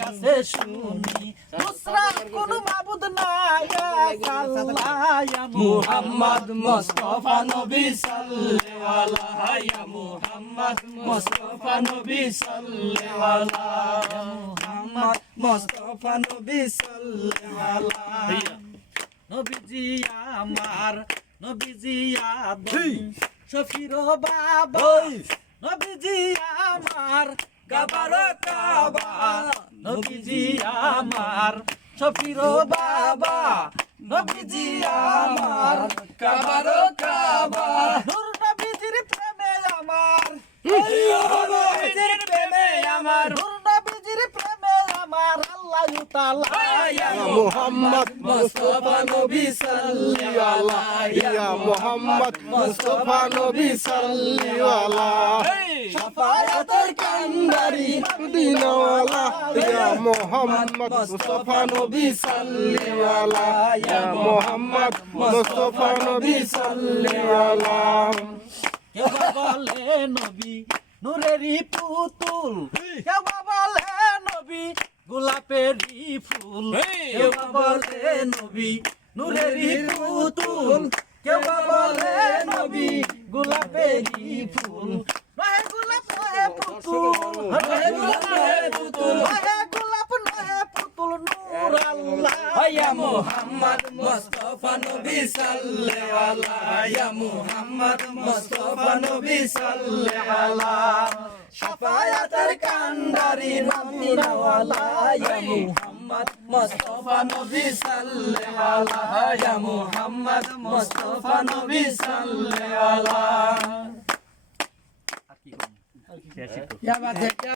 কাছে শুনি দুসরা কোন মাবুদ নাই আল্লাহ মুহাম্মদ মুস্তাফা নবী সাল্লাল্লাহু আলাইহি মুহাম্মদ মুস্তাফা নবী সাল্লাল্লাহু মুহাম্মদ মুস্তাফা নবী সাল্লাল্লাহু নবীজি আমার নবীজি আদম শফির বাবা নবীজি আমার গাবার কাবা। নবীজি আমার শফির বাবা নবীজি আমার কাবার কাবা। নূর নবীজির প্রেমে আমার নবীর প্রেমে আমার। নূর নবীজির প্রেমে আমার আল্লাহ তাআলা মোহাম্মদ মুস্তাফা নবী সাল্লাল্লাহু ইয়া মোহাম্মদ মুস্তফা নবী সাল্লাল্লাহু শাফায়াতের কান্দারি মদিনাওয়ালা। মোহাম্মদ মুস্তফা নবী সাল্লাল্লাহু ইয়া মোহাম্মদ মুস্তফা নবী সাল্লাল্লাহু কেউ বলে নবী নূরেরই পুতুল। কেউ বলে নবী গোলাপেরই ফুল। কেউ বলে নবী নূরেরই পুতুল। কেউ বলে নবী গোলাপেরই ফুল। মোহাম্মদ মোস্তফা নবী সাল্লে আলা ইয়া মোহাম্মদ মোস্তফা নবী সাল্লে আলা শাফায়াতের কান্দারি নবীনাওয়ালা ইয়া মোহাম্মদ মোস্তফা নবী সাল্লে আলা ইয়া মোহাম্মদ মোস্তফা নবী সাল্লে আলা আর কি